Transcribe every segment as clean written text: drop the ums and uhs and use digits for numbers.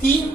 3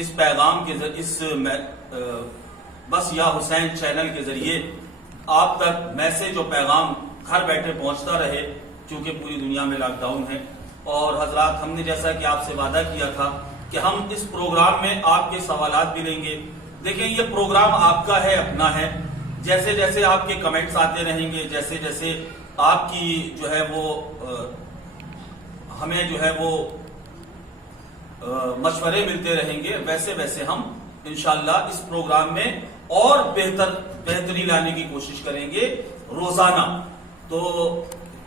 اس پیغام کے بس یا حسین چینل کے ذریعے آپ تک میسج اور پیغام گھر بیٹھے پہنچتا رہے، چونکہ پوری دنیا میں لاک ڈاؤن ہے۔ اور حضرات، ہم نے جیسا کہ آپ سے وعدہ کیا تھا کہ ہم اس پروگرام میں آپ کے سوالات بھی لیں گے۔ دیکھیں، یہ پروگرام آپ کا ہے، اپنا ہے۔ جیسے جیسے آپ کے کمنٹس آتے رہیں گے، جیسے جیسے آپ کی جو ہے وہ ہمیں جو ہے وہ مشورے ملتے رہیں گے، ویسے ویسے ہم انشاءاللہ اس پروگرام میں اور بہتری لانے کی کوشش کریں گے روزانہ۔ تو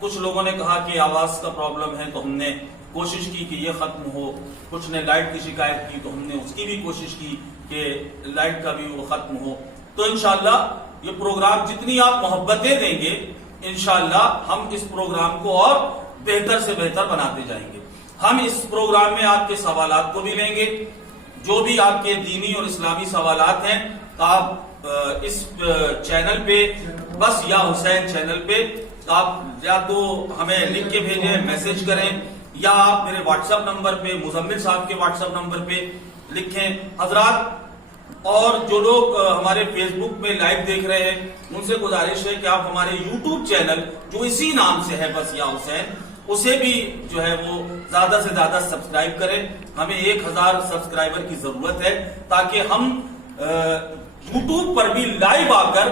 کچھ لوگوں نے کہا کہ آواز کا پرابلم ہے، تو ہم نے کوشش کی کہ یہ ختم ہو۔ کچھ نے لائٹ کی شکایت کی، تو ہم نے اس کی بھی کوشش کی کہ لائٹ کا بھی وہ ختم ہو۔ تو انشاءاللہ یہ پروگرام جتنی آپ محبتیں دیں گے، انشاءاللہ ہم اس پروگرام کو اور بہتر سے بہتر بناتے جائیں گے۔ ہم اس پروگرام میں آپ کے سوالات کو بھی لیں گے، جو بھی آپ کے دینی اور اسلامی سوالات ہیں آپ اس چینل پہ، بس یا حسین چینل پہ آپ یا تو ہمیں لکھ کے بھیجیں، میسج کریں، یا آپ میرے واٹس ایپ نمبر پہ، مزمل صاحب کے واٹس ایپ نمبر پہ لکھیں۔ حضرات، اور جو لوگ ہمارے فیس بک میں لائیو دیکھ رہے ہیں، ان سے گزارش ہے کہ آپ ہمارے یوٹیوب چینل جو اسی نام سے ہے، بس یا حسین، اسے بھی جو ہے وہ زیادہ سے زیادہ سبسکرائب کریں۔ ہمیں 1000 سبسکرائبر کی ضرورت ہے، تاکہ ہم یوٹیوب پر بھی لائیو آ کر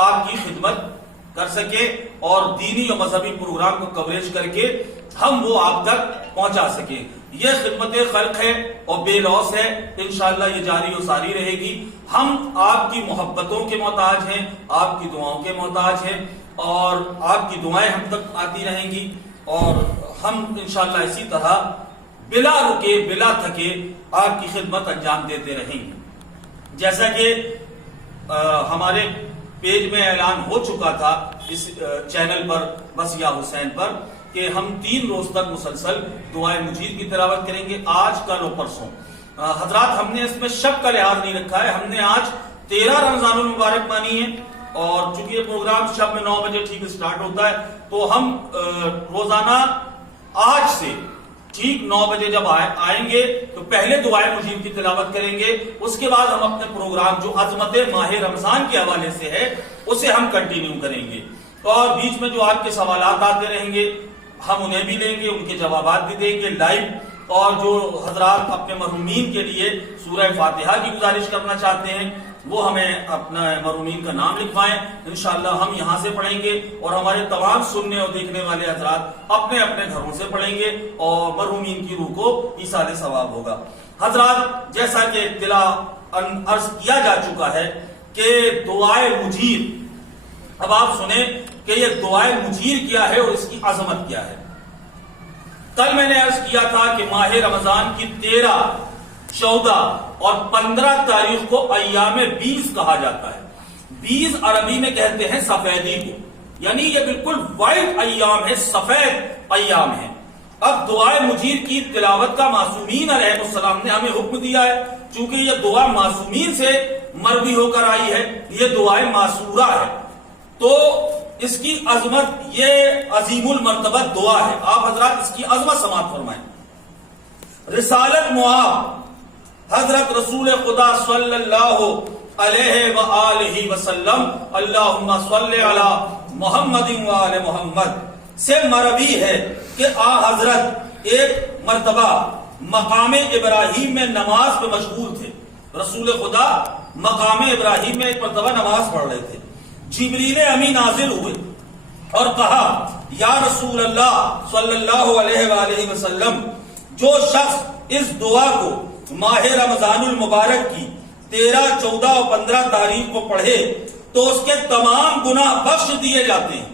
آپ کی خدمت کر سکیں اور دینی اور مذہبی پروگرام کو کوریج کر کے ہم وہ آپ تک پہنچا سکیں۔ یہ خدمت خلق ہے اور بے لوث ہے، انشاءاللہ یہ جاری و ساری رہے گی۔ ہم آپ کی محبتوں کے محتاج ہیں، آپ کی دعاؤں کے محتاج ہیں، اور آپ کی دعائیں ہم تک آتی رہیں گی، اور ہم انشاءاللہ اسی طرح بلا رکے بلا تھکے آپ کی خدمت انجام دیتے رہیں گے۔ جیسا کہ ہمارے پیج میں اعلان ہو چکا تھا اس چینل پر، بس یا حسین پر، کہ ہم 3 روز تک مسلسل دعائے مجید کی تلاوت کریں گے، آج کل اور پرسوں۔ حضرات، ہم نے اس میں شب کا لحاظ نہیں رکھا ہے، ہم نے آج 13 رمضان المبارک مانی ہے، اور چونکہ یہ پروگرام شب میں 9 بجے ٹھیک سٹارٹ ہوتا ہے، تو ہم روزانہ آج سے ٹھیک 9 بجے جب آئیں گے تو پہلے دعائے مجید کی تلاوت کریں گے، اس کے بعد ہم اپنے پروگرام جو عظمت ماہ رمضان کے حوالے سے ہے اسے ہم کنٹینیو کریں گے، اور بیچ میں جو آپ کے سوالات آتے رہیں گے ہم انہیں بھی لیں گے، ان کے جوابات بھی دیں گے لائیو۔ اور جو حضرات اپنے مرحومین کے لیے سورہ فاتحہ کی گزارش کرنا چاہتے ہیں، وہ ہمیں اپنا مرحومین کا نام لکھوائیں، انشاءاللہ ہم یہاں سے پڑھیں گے، اور ہمارے تمام سننے اور دیکھنے والے حضرات اپنے اپنے گھروں سے پڑھیں گے، اور مرحومین کی روح کو ایصال ثواب ہوگا۔ حضرات، جیسا کہ اطلاع عرض کیا جا چکا ہے کہ دعائے مجیر، اب آپ سنیں کہ یہ دعائے مجیر کیا ہے اور اس کی عظمت کیا ہے۔ کل میں نے عرض کیا تھا کہ ماہ رمضان کی 13، 14 اور 15 تاریخ کو ایام 20 کہا جاتا ہے۔ 20 عربی میں کہتے ہیں سفیدی کو، یعنی یہ بالکل وائٹ ایام ہے، سفید ایام ہے۔ اب دعائے مجیر کی تلاوت کا معصومین علیہ السلام نے ہمیں حکم دیا ہے، چونکہ یہ دعا معصومین سے مروی ہو کر آئی ہے، یہ دعائے معصورہ ہے، تو اس کی عظمت، یہ عظیم المرتبہ دعا ہے۔ آپ حضرات اس کی عظمت سماعت فرمائیں۔ رسالت معاب حضرت رسول خدا صلی اللہ علیہ وآلہ وسلم، اللہم صلی علی محمد وآل محمد سے مروی ہے کہ حضرت ایک مرتبہ مقام ابراہیم میں نماز پہ مشغول تھے۔ رسول خدا مقام ابراہیم میں ایک مرتبہ نماز پڑھ رہے تھے، جبریل امی نازل ہوئے اور کہا، یا رسول اللہ صلی اللہ علیہ وآلہ وسلم، جو شخص اس دعا کو ماہ رمضان المبارک کی 13، 14 اور 15 تاریخ کو پڑھے تو اس کے تمام گناہ بخش دیے جاتے ہیں۔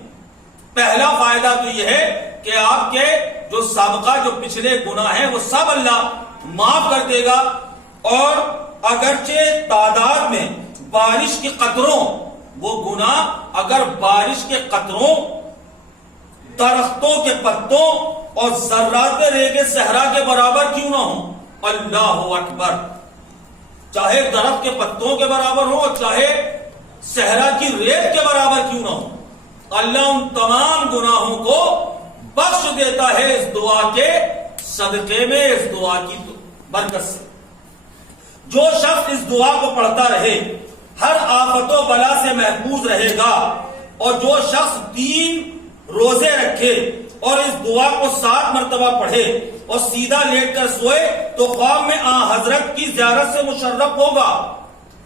پہلا فائدہ تو یہ ہے کہ آپ کے جو سابقہ، جو پچھلے گناہ ہیں، وہ سب اللہ معاف کر دے گا، اور اگرچہ تعداد میں بارش کے قطروں، وہ گناہ اگر بارش کے قطروں، درختوں کے پتوں اور ذرات ریگ صحرا کے برابر کیوں نہ ہوں، اللہ اکبر، چاہے درخت کے پتوں کے برابر ہو اور چاہے صحرا کی ریت کے برابر کیوں نہ ہو، اللہ ان تمام گناہوں کو بخش دیتا ہے اس دعا کے صدقے میں، اس دعا کی برکت سے۔ جو شخص اس دعا کو پڑھتا رہے ہر آفت و بلا سے محفوظ رہے گا، اور جو شخص 3 روزے رکھے اور اس دعا کو 7 مرتبہ پڑھے اور سیدھا لیٹ کر سوئے تو خواب میں حضرت کی زیارت سے مشرف ہوگا۔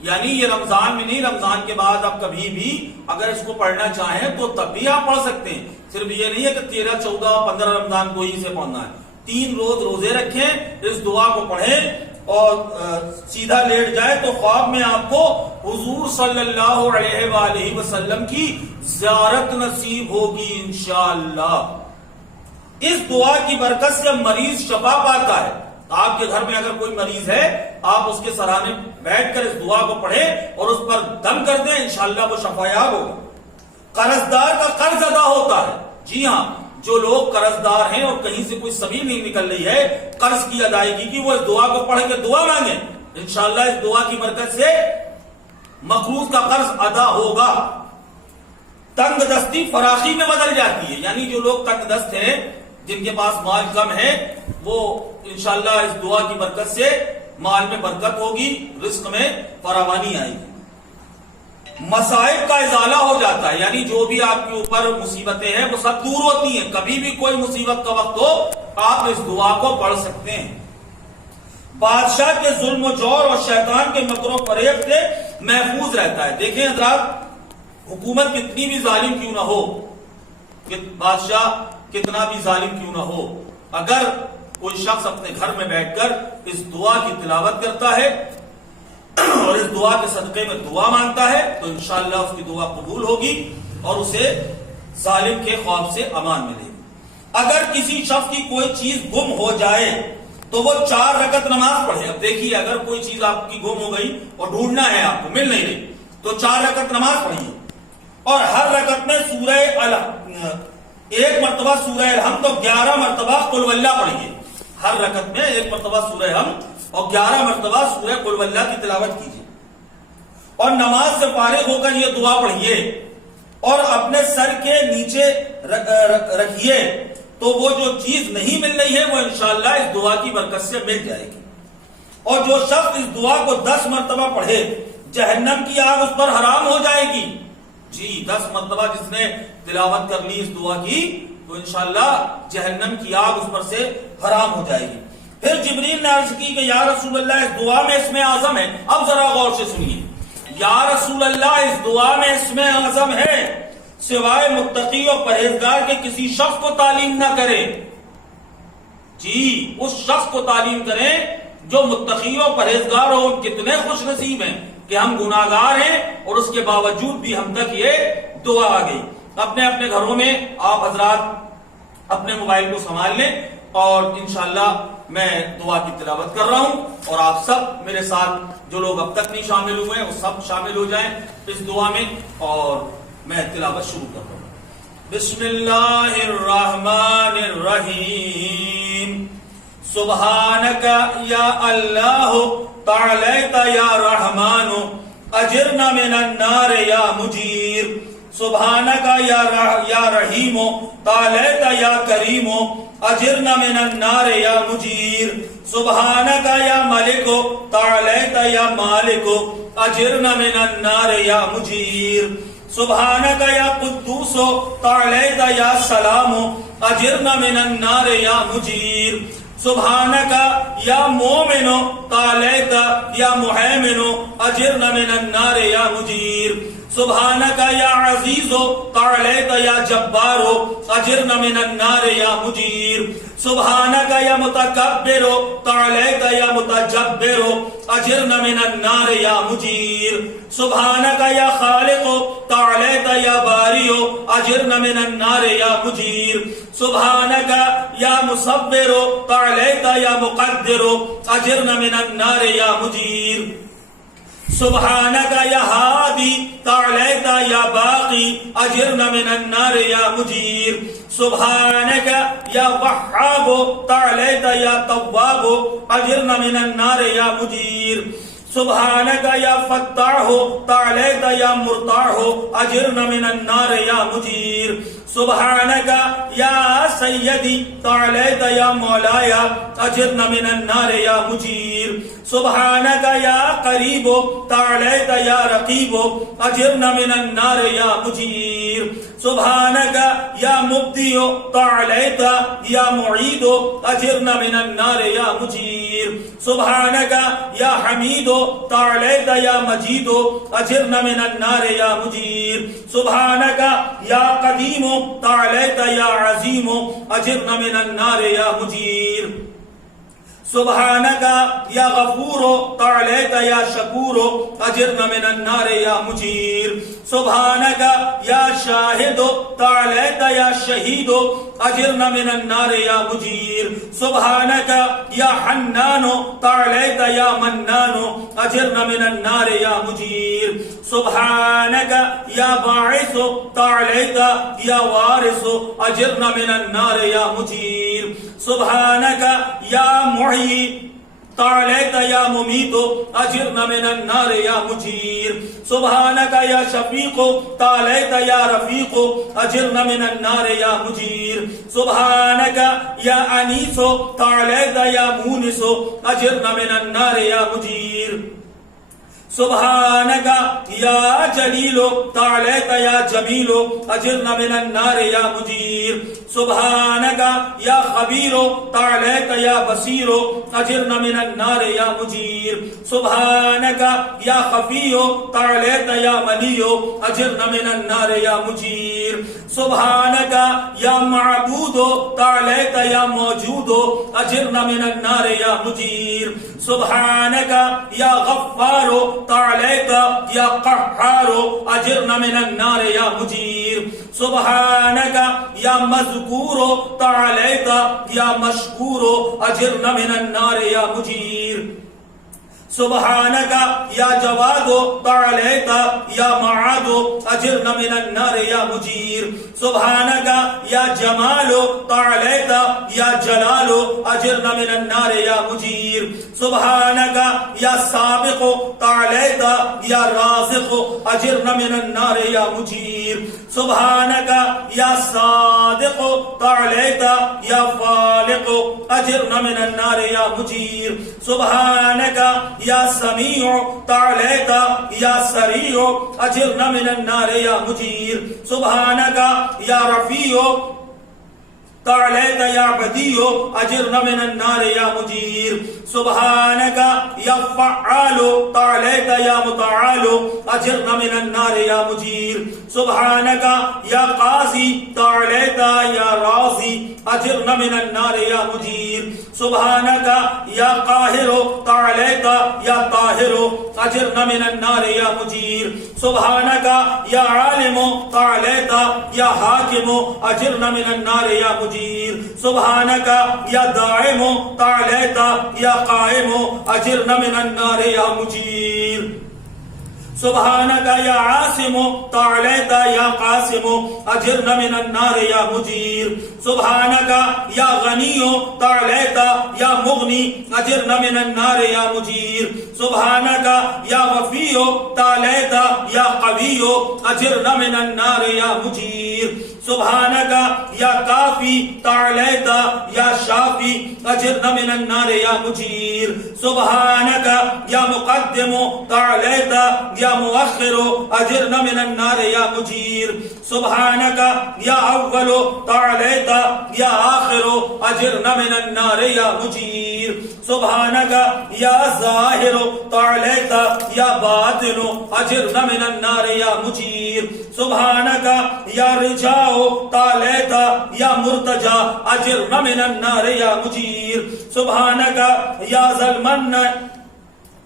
یعنی یہ رمضان میں نہیں، رمضان کے بعد آپ کبھی بھی اگر اس کو پڑھنا چاہیں تو تب بھی آپ پڑھ سکتے ہیں۔ صرف یہ نہیں ہے کہ 13، 14، 15 رمضان کو ہی سے پڑھنا ہے، 3 روز روزے رکھیں، اس دعا کو پڑھیں اور سیدھا لیٹ جائے تو خواب میں آپ کو حضور صلی اللہ علیہ وآلہ وسلم کی زیارت نصیب ہوگی انشاءاللہ۔ اس دعا کی برکت سے مریض شفا پاتا ہے۔ آپ کے گھر میں اگر کوئی مریض ہے، آپ اس کے سرانے بیٹھ کر اس دعا کو پڑھیں اور اس پر دم کر دیں، انشاءاللہ وہ شفا یاب ہوگا۔ قرضدار کا قرض ادا ہوتا ہے۔ جی ہاں، جو لوگ قرض دار ہیں اور کہیں سے کوئی سبیل نہیں نکل رہی ہے قرض کی ادائیگی کی، وہ اس دعا کو پڑھ کے دعا مانگیں، انشاءاللہ اس دعا کی برکت سے مقروض کا قرض ادا ہوگا۔ تنگ دستی فراخی میں بدل جاتی ہے، یعنی جو لوگ تنگ دست ہیں، جن کے پاس مال کم ہے، وہ انشاءاللہ اس دعا کی برکت سے مال میں برکت ہوگی، رزق میں فراوانی آئے گی۔ مصائب کا ازالہ ہو جاتا ہے، یعنی جو بھی آپ کے اوپر مصیبتیں ہیں وہ سب دور ہوتی ہیں۔ کبھی بھی کوئی مصیبت کا وقت ہو آپ اس دعا کو پڑھ سکتے ہیں۔ بادشاہ کے ظلم و جور اور شیطان کے مکر و فریب سے محفوظ رہتا ہے۔ دیکھیں حضرات، حکومت کتنی بھی ظالم کیوں نہ ہو، بادشاہ کتنا بھی ظالم کیوں نہ ہو، اگر کوئی شخص اپنے گھر میں بیٹھ کر اس دعا کی تلاوت کرتا ہے اور اس دعا کے صدقے میں دعا مانگتا ہے تو انشاءاللہ اس کی دعا قبول ہوگی اور اسے ظالم کے خوف سے امان ملے گی۔ اگر کسی شخص کی کوئی چیز گم ہو جائے تو وہ 4 رکعت نماز پڑھے۔ اب دیکھیے، اگر کوئی چیز آپ کی گم ہو گئی اور ڈھونڈنا ہے، آپ کو مل نہیں رہی، تو 4 رکعت نماز پڑھیے اور ہر رکعت میں ایک مرتبہ سورہ الحمد تو 11 مرتبہ قل واللہ پڑھیے۔ ہر رکعت میں 1 مرتبہ سورہ الحمد اور 11 مرتبہ سورہ قل واللہ کی تلاوت کیجیے اور نماز سے فارغ ہو کر یہ دعا پڑھیے اور اپنے سر کے نیچے رکھیے تو وہ جو چیز نہیں مل رہی ہے وہ انشاءاللہ اس دعا کی برکت سے مل جائے گی۔ اور جو شخص اس دعا کو 10 مرتبہ پڑھے جہنم کی آگ اس پر حرام ہو جائے گی۔ جی، 10 مرتبہ جس نے تلاوت کر لی اس دعا کی تو انشاءاللہ جہنم کی آگ اس پر سے حرام ہو جائے گی۔ پھر جبریل نے عرض کی کہ یا رسول اللہ اس دعا میں اسم اعظم ہے۔ اب ذرا غور سے سنیے، یا رسول اللہ اس دعا میں اسم اعظم ہے، سوائے متقی اور پرہیزگار کے کسی شخص کو تعلیم نہ کرے۔ جی، اس شخص کو تعلیم کریں جو متقی اور پرہیزگار ہو۔ کتنے خوش نصیب ہیں کہ ہم گناہگار ہیں اور اس کے باوجود بھی ہم تک یہ دعا آ گئی۔ اپنے اپنے گھروں میں آپ حضرات اپنے موبائل کو سنبھال لیں اور انشاءاللہ میں دعا کی تلاوت کر رہا ہوں اور آپ سب میرے ساتھ جو لوگ اب تک نہیں شامل ہوئے ہیں وہ سب شامل ہو جائیں اس دعا میں اور میں تلاوت شروع کر رہا ہوں۔ بسم اللہ الرحمن الرحیم، سبحانک یا اللہ تعالیت یا رحمان اجرنا من النار یا مجیر، سبحانک یا رحیم تعالیت یا کریم اجرنا من النار یا مجیر، سبحانک یا ملک تعالیت یا مالک اجرنا من النار یا مجیر، سبحانک یا قدوس تعالیت یا سلام اجرنا من النار یا مجیر، سبحانک یا مومن تعالیت یا محیمن اجرنا من النار یا مجیر، سبحانک یا عزیز تعالیت یا جبار اجرنا من النار یا مجیر، سبحانک یا متکبر تعالیت یا متجبر اجرنا من النار یا مجیر، سبحانک یا خالق تعالیت یا باری اجرنا من النار یا مجیر، سبحانک یا مصور تعالیت یا مقدر اجرنا من النار یا مجیر، سبحانک یا ہادی تعالیت یا باقی اجرنا من النار یا مجیر، سبحانک یا وہاب تعالیت یا تواب اجرنا من النار یا مجیر، سبحانک یا فتاح تعالیت یا مرتاح اجرنا من النار یا مجیر، سبحانك يا سيدي تعاليت يا مولاي أجرنا من النار يا مجير سبحانك يا قريب تعاليت يا رقيب أجرنا من النار يا مجير سبحانك يا مبدي تعاليت يا معيد أجرنا من النار يا مجير سبحانك يا حميد تعاليت يا مجيد أجرنا من النار يا مجير سبحانك يا قديم تعاليت يا عظيم أجرنا من النار يا مجير سبحانك يا غفور تعاليت يا شكور أجرنا من النار يا مجير سبحانك يا شاهد تعاليت يا شهيد أجرنا من النار يا مجير سبحانك يا حنان تعاليت يا منان أجرنا من النار يا مجير سبحانك يا باعث تعاليت يا وارث أجرنا من النار يا مجير سبحانك يا محيي تعاليت يا مميت أجرنا من النار يا مجير سبحانك يا شفيق تعاليت يا رفيق أجرنا من النار يا مجير سبحانك يا أنيس تعاليت يا مونس أجرنا من النار يا مجير سبحانك يا جليل تعاليت يا جميل أجرنا من النار يا مجير سبحانك يا خبير تعاليت يا بصير أجرنا من النار يا مجير سبحانك يا خفي تعاليت يا مني أجرنا من النار يا مجير سبحانك يا معبود تعاليت يا موجود أجرنا من النار يا مجير سبحانك يا غفار تعاليت يا قهار أجرنا من النار يا مجير سبحانك يا مذكور تعاليت يا مشكور أجرنا من النار يا مجير سبحانك يا جواد تعاليت يا معاد أجرنا من النار يا مجير سبحانك يا جمال تعاليت يا جلال أجرنا من النار يا مجير سبحانك يا سابق تعاليت يا رازق أجرنا من النار يا مجير سبحانك يا صادق تعاليت يا فالق أجرنا من النار يا مجير سبحانك يا سميع تعاليت يا سريع أجرنا من النار يا مجير سبحانك يا رفيع تعاليت يا بديع أجرنا من النار يا مجير سبحانك يا فعال تعاليت يا متعال أجرنا من النار يا مجير سبحانك يا قاضي تعاليت يا راضي أجرنا من النار يا مجير سبحانك يا قاهر تعاليت يا طاهر أجرنا من النار يا مجير سبحانك يا عالم تعاليت يا حاكم أجرنا من النار يا مجير سبحانك يا دائم تعاليت يا قائم أجرنا من النار يا مجير سبحانك يا عاصم تعاليت يا قاسم أجرنا من النار يا مجير سبحانك يا غني تعاليت يا مغني أجرنا من النار يا مجير سبحانك يا وفي تعاليت يا قوي أجرنا من النار يا مجير سبحانك يا كافي تعاليت يا شافي أجرنا من النار يا مجير سبحانك يا مقدم تعاليت يا مؤخر أجرنا من النار يا مجير سبحانك يا أول تعاليت يا آخر أجرنا من النار يا مجير سبحانك يا ظاهر تعاليت يا باطن أجرنا من النار يا مجير سبحانك يا رجاء تعاليت يا مرتجى أجرنا من النار يا مجير سبحانك يا ذا المن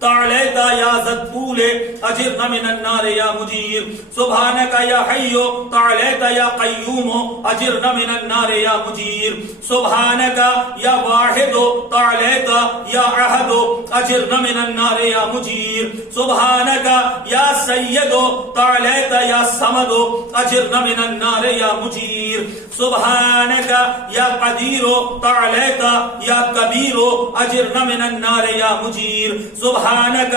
تعاليت يا ذا الطول أجرنا من النار يا مجير سبحانك يا حي تعاليت يا قيوم أجرنا من النار يا مجير سبحانك يا واحد تعاليت يا أحد أجرنا من النار يا مجير سبحانك يا سيد تعاليت يا صمد أجرنا من النار يا مجير سبحانك يا قدير تعاليت يا كبير أجرنا من النار يا مجير سبحانك سبحانك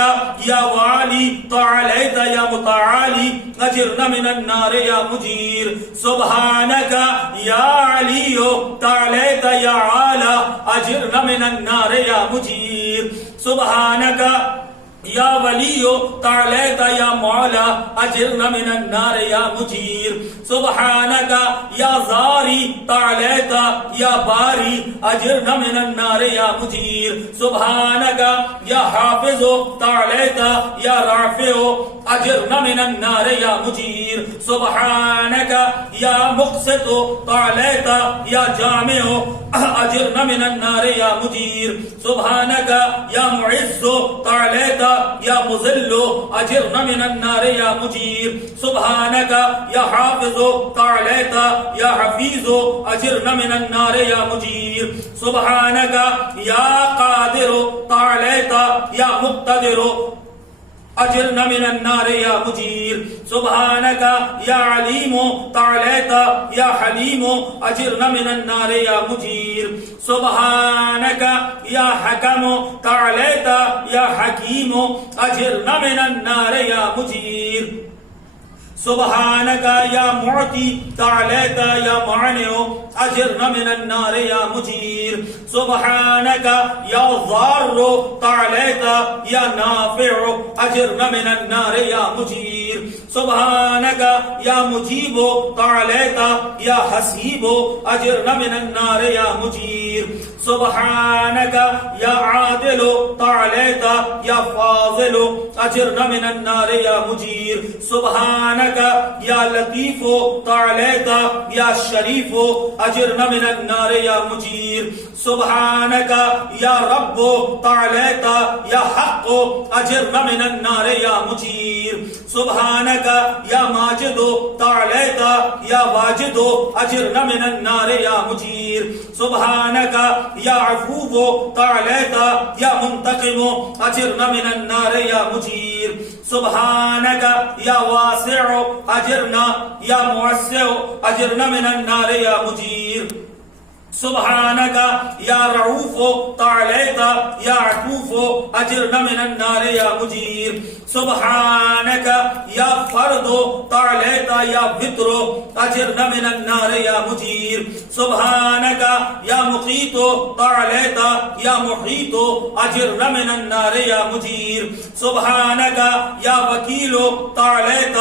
يا والي تعاليت يا متعالي أجرنا من النار يا مجير سبحانك يا علي تعاليت يا عالى أجرنا من النار يا مجير سبحانك يا ولي تعاليت يا مولا أجرنا من النار يا مجير سبحانك يا زاري تعاليت يا باري أجرنا من النار يا مجير سبحانك يا حافظ تعاليت يا رافع أجرنا من النار يا مجير سبحانك يا مقسط تعاليت يا جامع أجرنا من النار يا مجير سبحانك يا معز تعاليت يا مذل أجرنا من النار يا مجير سبحانك يا حافظ تعاليت يا حفيظ أجرنا من النار يا مجير سبحانك يا قادر تعاليت يا مقتدر أجرنا من النار يا مجير سبحانك يا عليم تعاليت يا حليم أجرنا من النار يا مجير سبحانك يا حكم تعاليت يا حكيم أجرنا من النار يا مجير سبحانك يا معطي تعاليت يا مانع أجرنا من النار يا مجير سبحانك يا ضار تعاليت يا نافع أجرنا من النار يا مجير سبحانك يا مجيب تعاليت يا حسيب أجرنا من النار يا مجير سبحانك يا عادل تعاليت يا فاضل أجرنا من النار يا مجير سبحانك يا لطيف تعاليت يا شريف أجرنا من النار يا مجير سبحانك يا رب تعاليت يا حق أجرنا من النار يا مجير سبحانك يا ماجد تعاليت يا واجد أجرنا من النار يا مجير سبحانك يا عفو تعاليت يا منتقم أجرنا من النار يا مجير سبحانك يا واسع أجرنا يا موسع أجرنا من النار يا مجير سبحانك يا رؤوف تعاليت يا عطوف أجرنا من النار يا مجير سبحانك يا فرد تعاليت يا فطر أجرنا من النار يا مجير سبحانك يا مقيت تعاليت يا محيط أجرنا من النار يا مجير سبحانك يا وكيل تعاليت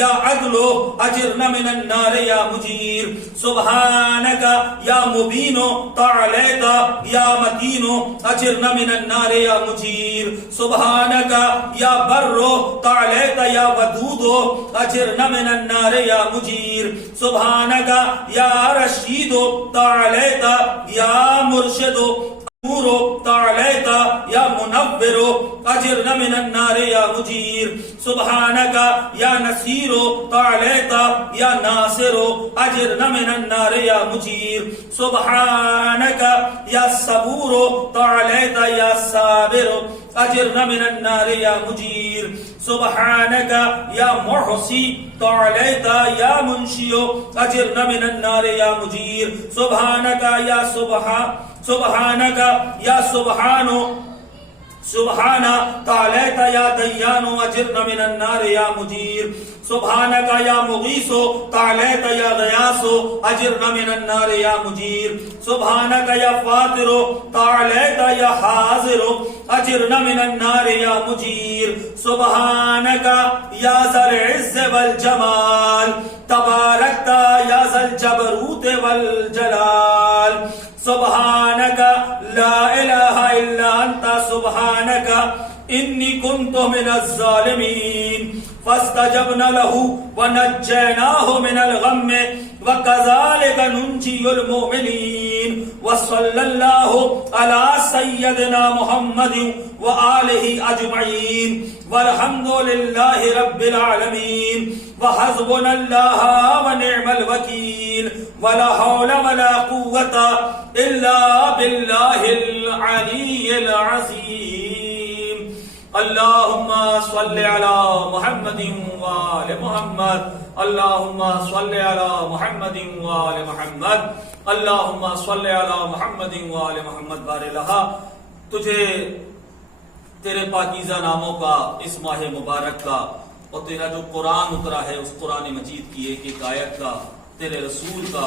يا عدل أجرنا من النار يا مجير سبحانك يا مبين تعاليت يا متين أجرنا من النار يا مجير سبحانك يا بر تعاليت يا ودود أجرنا من النار يا مجير سبحانك يا رشيد تعاليت يا مرشد نور تعاليت يا منور أجرنا من النار يا مجير سبحانك يا نصير تعاليت يا ناصر أجرنا من النار يا مجير سبحانك يا صبور تعاليت يا صابر أجرنا من النار يا مجير سبحانك يا محصي تعاليت يا منشي أجرنا من النار يا مجير سبحانك يا سبحانك يا سبحان تعاليت يا ديان أجرنا من النار يا مجير سبحانك يا مغيث تعاليت يا غياث أجرنا من النار يا مجير سبحانك يا فاطر تعاليت يا حاضر أجرنا من النار يا مجير سبحانك يا ذا العز والجمال تباركت يا ذا الجبروت والجلال سبحانك لا إله إلا أنت سبحانك إني كنت من الظالمين فاستجبنا له ونجيناه من الغم وكذلك ننجي المؤمنين وصلى الله على سيدنا محمد وآله أجمعين والحمد لله رب العالمين وحسبنا الله ونعم الوكيل ولا حول ولا قوة إلا بالله العلي العظيم اللهم صل على محمد وآل محمد اللهم صل على محمد وآل محمد اللهم صل على محمد وآل محمد بارک اللہ. تجھے تیرے پاکیزہ ناموں کا، اس ماہ مبارک کا، اور تیرا جو قرآن اترا ہے اس قرآن مجید کی ایک ایک آیت کا، تیرے رسول کا،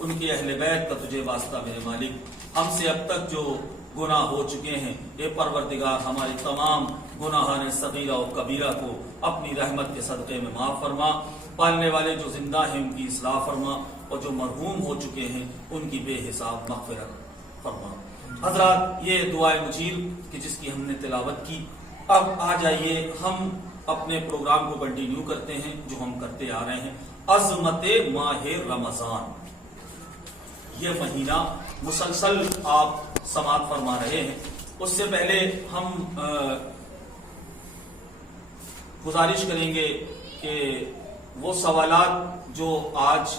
ان کے اہل بیت کا تجھے واسطہ میرے مالک۔ ہم سے اب تک جو گناہ ہو چکے ہیں، اے پروردگار ہمارے تمام گناہان صغیرہ و کبیرہ کو اپنی رحمت کے صدقے میں معاف فرما۔ پالنے والے جو زندہ ہیں ان کی اصلاح فرما، اور جو مرحوم ہو چکے ہیں ان کی بے حساب مغفرت فرما۔ حضرات، یہ دعائے مجیل کہ جس کی ہم نے تلاوت کی، اب آ جائیے ہم اپنے پروگرام کو کنٹینیو کرتے ہیں جو ہم کرتے آ رہے ہیں۔ عظمت ماہ رمضان، یہ مہینہ مسلسل آپ سماعت فرما رہے ہیں۔ اس سے پہلے ہم گزارش کریں گے کہ وہ سوالات جو آج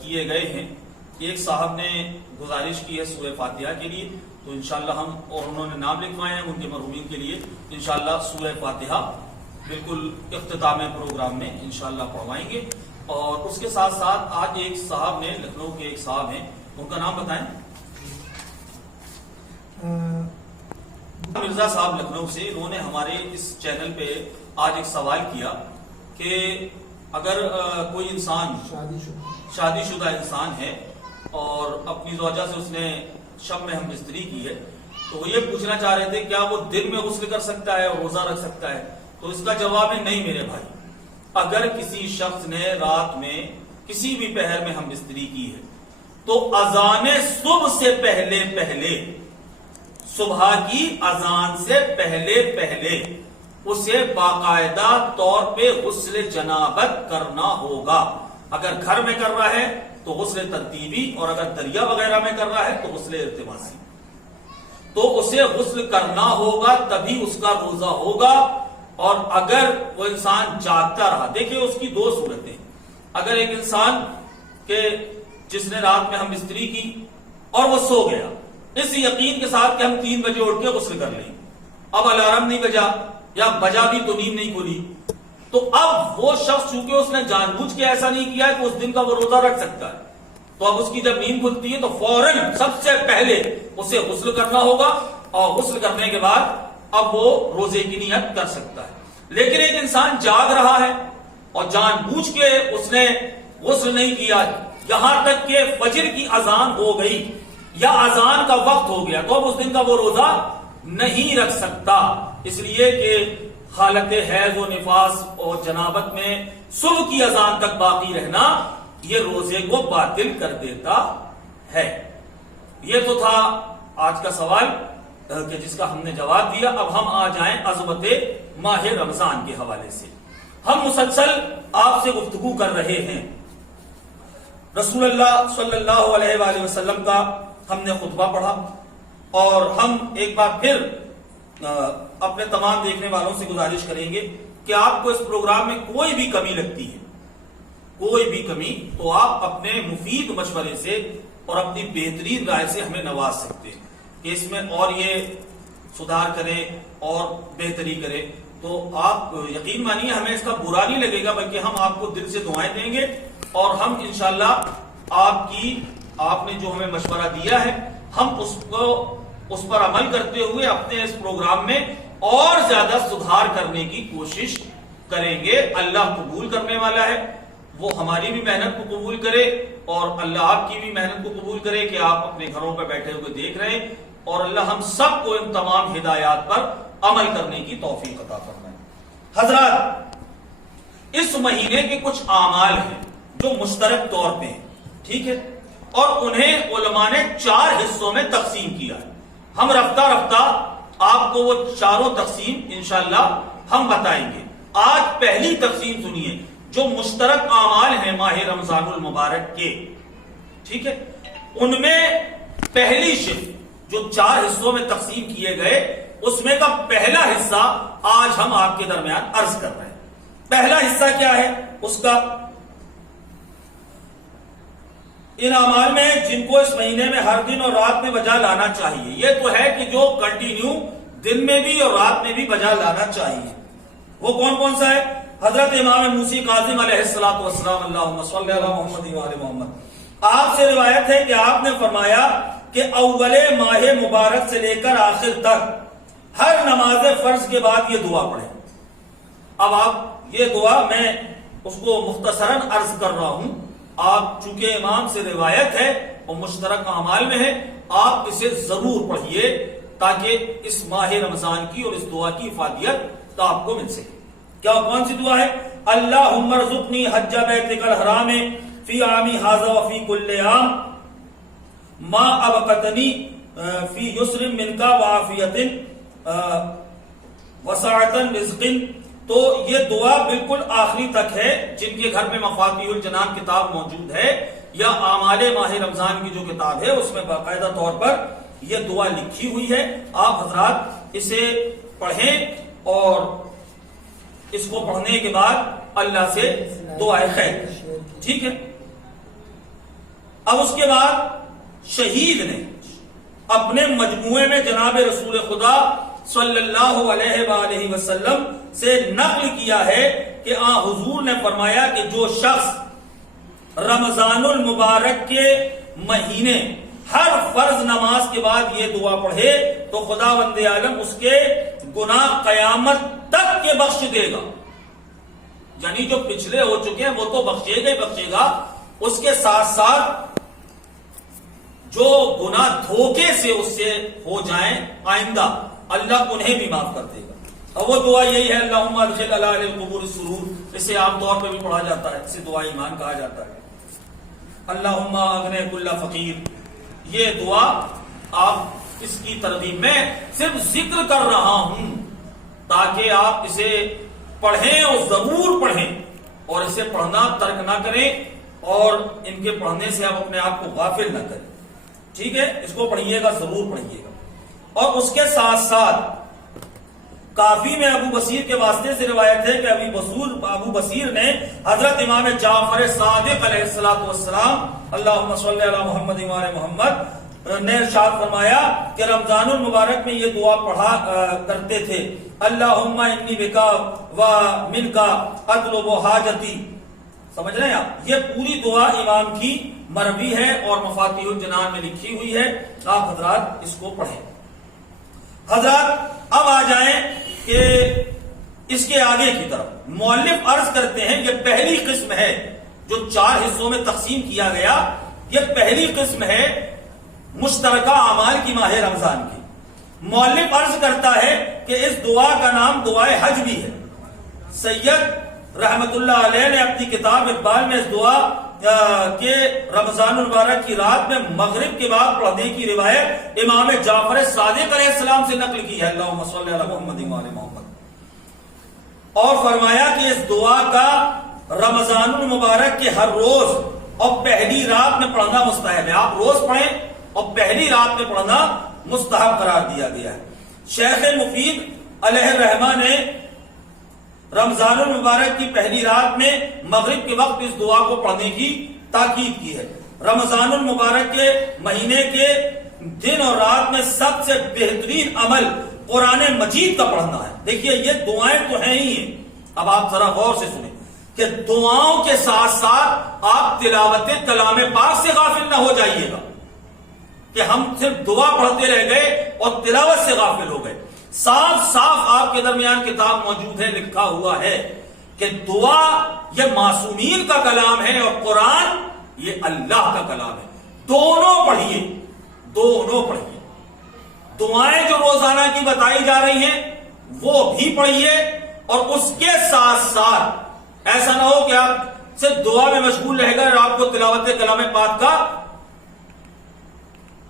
کیے گئے ہیں، ایک صاحب نے گزارش کی ہے سورہ فاتحہ کے لیے، تو انشاءاللہ ہم، اور انہوں نے نام لکھوائے ہیں ان کے مرحومین کے لیے، انشاءاللہ سورہ فاتحہ بالکل اختتام پروگرام میں انشاءاللہ پڑھوائیں گے۔ اور اس کے ساتھ ساتھ آج ایک صاحب نے، لکھنؤ کے ایک صاحب ہیں، ان کا نام بتائیں۔ مرزا صاحب لکھنؤ سے، انہوں نے ہمارے اس چینل پہ آج ایک سوال کیا کہ اگر کوئی انسان شادی شدہ انسان ہے اور اپنی زوجہ سے اس نے شب میں ہم بستری کی ہے، تو وہ یہ پوچھنا چاہ رہے تھے کیا وہ دن میں غسل کر سکتا ہے اور روزہ رکھ سکتا ہے؟ تو اس کا جواب ہے نہیں میرے بھائی، اگر کسی شخص نے رات میں کسی بھی پہر میں ہم بستری کی ہے تو اذان صبح سے پہلے صبح کی اذان سے پہلے اسے باقاعدہ طور پہ غسل جنابت کرنا ہوگا۔ اگر گھر میں کر رہا ہے تو غسل ترتیبی، اور اگر دریا وغیرہ میں کر رہا ہے تو غسل التماسی، تو اسے غسل کرنا ہوگا، تبھی اس کا روزہ ہوگا۔ اور اگر وہ انسان جاگتا رہا، دیکھیں اس کی دو صورتیں، اگر ایک انسان کہ جس نے رات میں ہم بستری کی اور وہ سو گیا اس یقین کے ساتھ کہ ہم 3 بجے اٹھ کے غسل کر لیں، اب الارم نہیں بجا یا بجا بھی تو نیند نہیں کھلی، تو اب وہ شخص چونکہ اس نے جان بوجھ کے ایسا نہیں کیا ہے کہ اس دن کا وہ روزہ رکھ سکتا ہے، تو اب اس کی جب نیند کھلتی ہے تو فوراً سب سے پہلے اسے غسل کرنا ہوگا، اور غسل کرنے کے بعد اب وہ روزے کی نیت کر سکتا ہے۔ لیکن ایک انسان جاگ رہا ہے اور جان بوجھ کے اس نے غسل نہیں کیا، یہاں تک کہ فجر کی اذان ہو گئی یا اذان کا وقت ہو گیا، تو اب اس دن کا وہ روزہ نہیں رکھ سکتا، اس لیے کہ حالت حیض و نفاس اور جنابت میں صبح کی اذان تک باقی رہنا یہ روزے کو باطل کر دیتا ہے۔ یہ تو تھا آج کا سوال کہ جس کا ہم نے جواب دیا۔ اب ہم آ جائیں عظمت ماہ رمضان کے حوالے سے۔ ہم مسلسل آپ سے گفتگو کر رہے ہیں، رسول اللہ صلی اللہ علیہ وآلہ وسلم کا ہم نے خطبہ پڑھا، اور ہم ایک بار پھر اپنے تمام دیکھنے والوں سے گزارش کریں گے کہ آپ کو اس پروگرام میں کوئی بھی کمی لگتی ہے، کوئی بھی کمی، تو آپ اپنے مفید مشورے سے اور اپنی بہترین رائے سے ہمیں نواز سکتے ہیں کہ اس میں اور یہ سدھار کریں اور بہتری کریں۔ تو آپ یقین مانیے ہمیں اس کا برا نہیں لگے گا، بلکہ ہم آپ کو دل سے دعائیں دیں گے، اور ہم انشاءاللہ آپ نے جو ہمیں مشورہ دیا ہے ہم اس پر عمل کرتے ہوئے اپنے اس پروگرام میں اور زیادہ سدھار کرنے کی کوشش کریں گے۔ اللہ قبول کرنے والا ہے، وہ ہماری بھی محنت کو قبول کرے اور اللہ آپ کی بھی محنت کو قبول کرے کہ آپ اپنے گھروں پہ بیٹھے ہوئے دیکھ رہے ہیں، اور اللہ ہم سب کو ان تمام ہدایات پر عمل کرنے کی توفیق عطا فرمائے۔ حضرات، اس مہینے کے کچھ اعمال ہیں جو مشترک طور پہ ہیں، ٹھیک ہے، اور انہیں علماء نے 4 حصوں میں تقسیم کیا ہے۔ ہم رفتہ رفتہ آپ کو وہ چاروں تقسیم انشاءاللہ ہم بتائیں گے۔ آج پہلی تقسیم سنیے جو مشترک اعمال ہیں ماہ رمضان المبارک کے، ٹھیک ہے، ان میں پہلی شف جو 4 حصوں میں تقسیم کیے گئے اس میں کا پہلا حصہ آج ہم آپ کے درمیان عرض کر رہے ہیں۔ پہلا حصہ کیا ہے اس کا؟ ان اعمال میں جن کو اس مہینے میں ہر دن اور رات میں بجا لانا چاہیے، یہ تو ہے کہ جو کنٹینیو دن میں بھی اور رات میں بھی بجا لانا چاہیے، وہ کون کون سا ہے؟ حضرت امام موسی کاظم علیہ الصلوۃ والسلام، اللہم صلی علی محمد و آل محمد، آپ سے روایت ہے کہ آپ نے فرمایا کہ اول ماہ مبارک سے لے کر آخر تک ہر نماز فرض کے بعد یہ دعا پڑھیں. اب آپ یہ دعا میں اس کو مختصراً عرض کر رہا ہوں. آپ چونکہ امام سے روایت ہے اور مشترک اعمال میں ہے، آپ اسے ضرور پڑھیے تاکہ اس ماہ رمضان کی اور اس دعا کی افادیت آپ کو مل سکے. کیا کون سی دعا ہے؟ اللہم ارزقنی حج بیتک الحرام فی عامی ھذا وفی کل عام ما ابقتنی فی یسر منک وعافیت وسعۃ رزق. تو یہ دعا بالکل آخری تک ہے. جن کے گھر میں مفاتیح الجنان کتاب موجود ہے یا اعمال ماہ رمضان کی جو کتاب ہے اس میں باقاعدہ طور پر یہ دعا لکھی ہوئی ہے. آپ حضرات اسے پڑھیں اور اس کو پڑھنے کے بعد اللہ سے دعائے خیر. ٹھیک ہے. اب اس کے بعد شہید نے اپنے مجموعے میں جناب رسول خدا صلی اللہ علیہ وآلہ وسلم سے نقل کیا ہے کہ حضور نے فرمایا کہ جو شخص رمضان المبارک کے مہینے ہر فرض نماز کے بعد یہ دعا پڑھے تو خداوند عالم اس کے گناہ قیامت تک کے بخش دے گا. یعنی جو پچھلے ہو چکے ہیں وہ تو بخشے گا، اس کے ساتھ ساتھ جو گناہ دھوکے سے اس سے ہو جائیں آئندہ اللہ انہیں بھی معاف کر دے گا. اور وہ دعا یہی ہے اللہم ادخل علی اہل القبور السرور. اسے عام طور پہ بھی پڑھا جاتا ہے، اسے دعا ایمان کہا جاتا ہے. اللہم اغنی کل فقیر. یہ دعا آپ اس کی ترغیب میں صرف ذکر کر رہا ہوں تاکہ آپ اسے پڑھیں اور ضرور پڑھیں اور اسے پڑھنا ترک نہ کریں اور ان کے پڑھنے سے آپ اپنے آپ کو غافل نہ کریں. ٹھیک ہے. اس کو پڑھیے گا، ضرور پڑھیے گا. اور اس کے ساتھ ساتھ کافی میں ابو بصیر کے واسطے سے روایت ہے کہ ابو بصیر نے حضرت امام جعفر صادق علیہ الصلوۃ والسلام اللہم صلی علی محمد وعلی محمد نے ارشاد فرمایا کہ رمضان المبارک میں یہ دعا پڑھا کرتے تھے اللہم انی بکا و منکا اطلب حاجتی. سمجھ رہے ہیں آپ؟ یہ پوری دعا امام کی مروی ہے اور مفاتیح الجنان میں لکھی ہوئی ہے. آپ حضرات اس کو پڑھیں. حضرات اب آ جائیں کہ اس کے آگے کی طرف. مؤلف عرض کرتے ہیں یہ پہلی قسم ہے جو 4 حصوں میں تقسیم کیا گیا. یہ پہلی قسم ہے مشترکہ اعمال کی ماہ رمضان کی. مؤلف عرض کرتا ہے کہ اس دعا کا نام دعائے حج بھی ہے. سید رحمت اللہ علیہ نے اپنی کتاب اقبال میں اس دعا کہ رمضان المبارک کی رات میں مغرب کے بعد پڑھنے کی روایت امام جعفر صادق علیہ السلام سے نقل کی ہے اللہم صلی علی محمد وعلی محمد. اور فرمایا کہ اس دعا کا رمضان المبارک کے ہر روز اور پہلی رات میں پڑھنا مستحب ہے. آپ روز پڑھیں اور پہلی رات میں پڑھنا مستحب قرار دیا گیا ہے. شیخ مفید علیہ الرحمہ نے رمضان المبارک کی پہلی رات میں مغرب کے وقت اس دعا کو پڑھنے کی تاکید کی ہے. رمضان المبارک کے مہینے کے دن اور رات میں سب سے بہترین عمل قرآن مجید کا پڑھنا ہے. دیکھیے یہ دعائیں تو ہیں ہی ہیں. اب آپ ذرا غور سے سنیں کہ دعاؤں کے ساتھ ساتھ آپ تلاوت کلام پاک سے غافل نہ ہو جائیے گا کہ ہم صرف دعا پڑھتے رہ گئے اور تلاوت سے غافل ہو گئے. صاف آپ کے درمیان کتاب موجود ہے، لکھا ہوا ہے کہ دعا یہ معصومین کا کلام ہے اور قرآن یہ اللہ کا کلام ہے. دونوں پڑھیے. دعائیں جو روزانہ کی بتائی جا رہی ہیں وہ بھی پڑھیے اور اس کے ساتھ ساتھ ایسا نہ ہو کہ آپ صرف دعا میں مشغول رہ گئے اور آپ کو تلاوت کلام پاک کا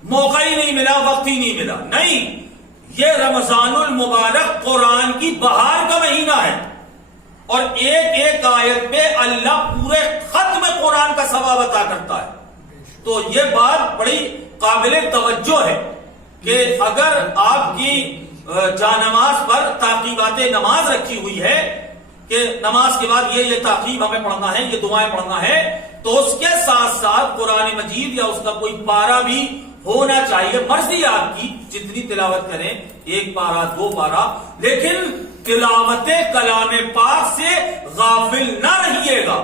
موقع ہی نہیں ملا، وقت ہی نہیں ملا. نہیں، یہ رمضان المبارک قرآن کی بہار کا مہینہ ہے اور ایک آیت پہ اللہ پورے ختم قرآن کا ثواب عطا کرتا ہے. تو یہ بات بڑی قابل توجہ ہے کہ اگر آپ کی جانماز پر تعقیبات نماز رکھی ہوئی ہے کہ نماز کے بعد یہ تعقیب ہمیں پڑھنا ہے، یہ دعائیں پڑھنا ہے، تو اس کے ساتھ ساتھ قرآن مجید یا اس کا کوئی پارہ بھی ہونا چاہیے. مرضی آپ کی جتنی تلاوت کریں، 1 پارہ 2 پارہ، لیکن تلاوت کلام پاک سے غافل نہ رہیے گا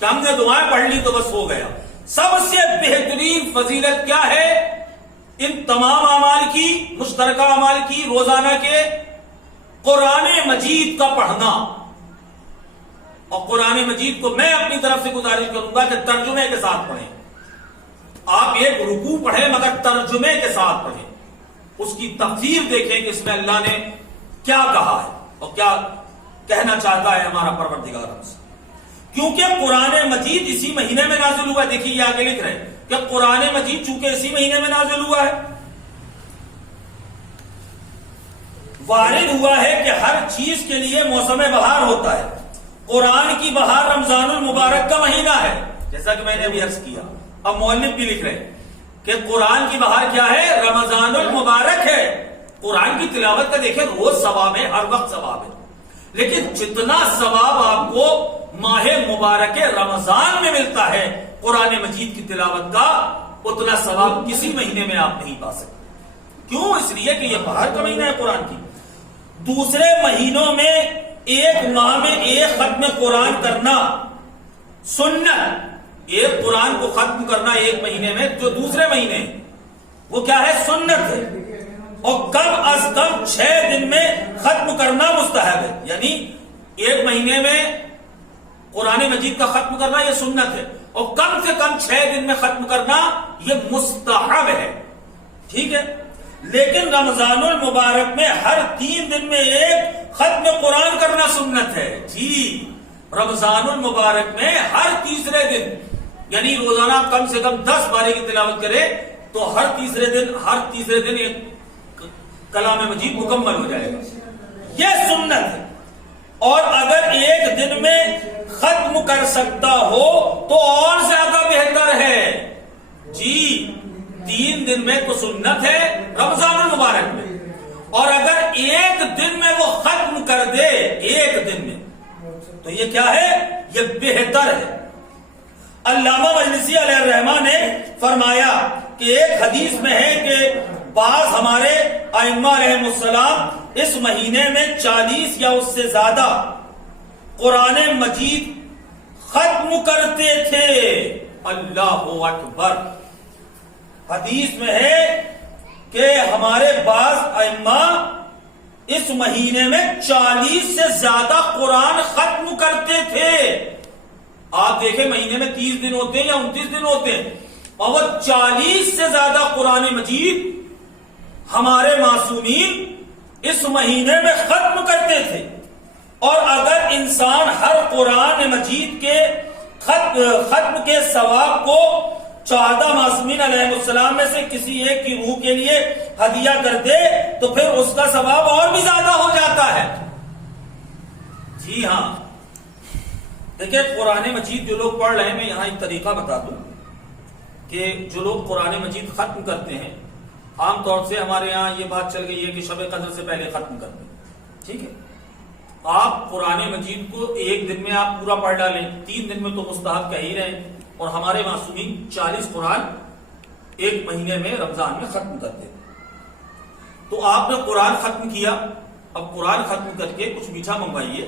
کہ ہم نے دعائیں پڑھ لی تو بس ہو گیا. سب سے بہترین فضیلت کیا ہے ان تمام اعمال کی، مشترکہ اعمال کی، روزانہ کے قرآن مجید کا پڑھنا، اور قرآن مجید کو میں اپنی طرف سے گزارش کروں گا کہ ترجمے کے ساتھ پڑھیں. آپ ایک رکوع پڑھیں مگر ترجمے کے ساتھ پڑھیں، اس کی تفسیر دیکھیں کہ اس میں اللہ نے کیا کہا ہے اور کیا کہنا چاہتا ہے ہمارا پروردگار ہم سے. کیونکہ قرآن مجید اسی مہینے میں نازل ہوا ہے. دیکھیے یہ آگے لکھ رہے ہیں کہ قرآن مجید چونکہ اسی مہینے میں نازل ہوا ہے، وارد ہوا ہے کہ ہر چیز کے لیے موسم بہار ہوتا ہے. قرآن کی بہار رمضان المبارک کا مہینہ ہے، جیسا کہ میں نے ابھی عرض کیا. اب مؤلف بھی لکھ رہے ہیں کہ قرآن کی بہار کیا ہے؟ رمضان المبارک ہے. قرآن کی تلاوت کا دیکھیں روز ثواب ہے، ہر وقت ثواب ہے، لیکن جتنا ثواب آپ کو ماہ مبارک رمضان میں ملتا ہے قرآن مجید کی تلاوت کا، اتنا ثواب کسی مہینے میں آپ نہیں پا سکتے. کیوں؟ اس لیے کہ یہ بہار کا مہینہ ہے قرآن کی. دوسرے مہینوں میں ایک ماہ میں ایک ختم قرآن کرنا سنت، ایک قرآن کو ختم کرنا ایک مہینے میں جو دوسرے مہینے وہ کیا ہے؟ سنت ہے. اور کم از کم 6 دن میں ختم کرنا مستحب ہے. یعنی ایک مہینے میں قرآن مجید کا ختم کرنا یہ سنت ہے، اور کم سے کم 6 دن میں ختم کرنا یہ مستحب ہے. ٹھیک ہے؟ لیکن رمضان المبارک میں ہر 3 دن میں ایک ختم قرآن کرنا سنت ہے. جی، رمضان المبارک میں ہر تیسرے دن، یعنی روزانہ کم سے کم 10 بارے کی تلاوت کرے تو ہر تیسرے دن ایک کلام مجید مکمل ہو جائے گا. یہ سنت ہے. اور اگر ایک دن میں ختم کر سکتا ہو تو اور زیادہ بہتر ہے. جی، 3 دن میں تو سنت ہے رمضان المبارک میں، اور اگر ایک دن میں وہ ختم کر دے ایک دن میں تو یہ کیا ہے؟ یہ بہتر ہے. علامہ مجلسی علیہ الرحمہ نے فرمایا کہ ایک حدیث میں ہے کہ بعض ہمارے ائمہ علیہم السلام اس مہینے میں 40 یا اس سے زیادہ قرآن مجید ختم کرتے تھے. اللہ اکبر. حدیث میں ہے کہ ہمارے بعض ائمہ اس مہینے میں 40 سے زیادہ قرآن ختم کرتے تھے. آپ دیکھیں مہینے میں 30 دن ہوتے ہیں یا 29 دن ہوتے ہیں، اور وہ 40 سے زیادہ قرآن مجید ہمارے معصومین اس مہینے میں ختم کرتے تھے. اور اگر انسان ہر قرآن مجید کے ختم کے ثواب کو 14 معصومین علیہ السلام میں سے کسی ایک کی روح کے لیے ہدیہ کر دے تو پھر اس کا ثواب اور بھی زیادہ ہو جاتا ہے. جی ہاں، دیکھیں قرآن مجید جو لوگ پڑھ رہے ہیں، میں یہاں ایک طریقہ بتا دوں کہ جو لوگ قرآن مجید ختم کرتے ہیں، عام طور سے ہمارے یہاں یہ بات چل گئی ہے کہ شب قدر سے پہلے ختم کر دیں. ٹھیک ہے، آپ قرآن مجید کو ایک دن میں آپ پورا پڑھ ڈالیں، 3 دن میں تو مستحب کہہ ہی رہے ہیں، اور ہمارے معصومین 40 قرآن ایک مہینے میں رمضان میں ختم کرتے ہیں. تو آپ نے قرآن ختم کیا، اب قرآن ختم کر کے کچھ میٹھا منگوائیے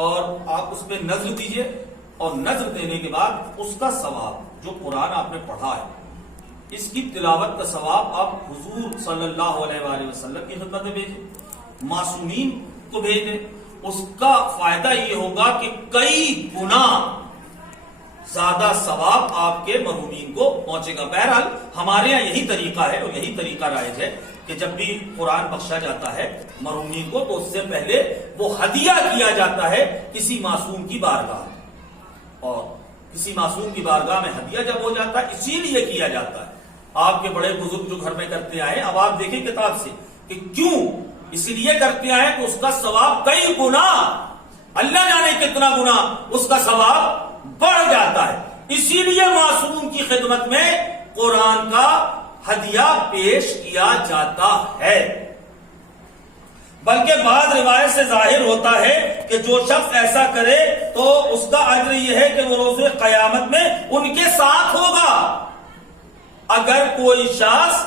اور آپ اس پہ نظر دیجئے، اور نظر دینے کے بعد اس کا ثواب جو قرآن آپ نے پڑھا ہے اس کی تلاوت کا ثواب آپ حضور صلی اللہ علیہ وآلہ وسلم کی خدمت میں بھیجیں، معصومین کو بھیج دیں. اس کا فائدہ یہ ہوگا کہ کئی گنا زیادہ ثواب آپ کے مرحومین کو پہنچے گا. بہرحال ہمارے یہاں یہی طریقہ ہے اور یہی طریقہ رائج ہے کہ جب بھی قرآن بخشا جاتا ہے مرحومین کو تو اس سے پہلے وہ ہدیہ کیا جاتا ہے کسی معصوم کی بارگاہ میں، اور کسی معصوم کی بارگاہ میں ہدیہ جب ہو جاتا ہے اسی لیے کیا جاتا ہے. آپ کے بڑے بزرگ جو گھر میں کرتے آئے، اب آپ دیکھیں کتاب سے کہ کیوں اس لیے کرتے آئے کہ اس کا ثواب کئی گنا، اللہ جانے کتنا گنا اس کا ثواب بڑھ جاتا ہے. اسی لیے معصوم کی خدمت میں قرآن کا ہدیہ پیش کیا جاتا ہے. بلکہ بعض روایت سے ظاہر ہوتا ہے کہ جو شخص ایسا کرے تو اس کا اجر یہ ہے کہ وہ روز قیامت میں ان کے ساتھ ہوگا. اگر کوئی شخص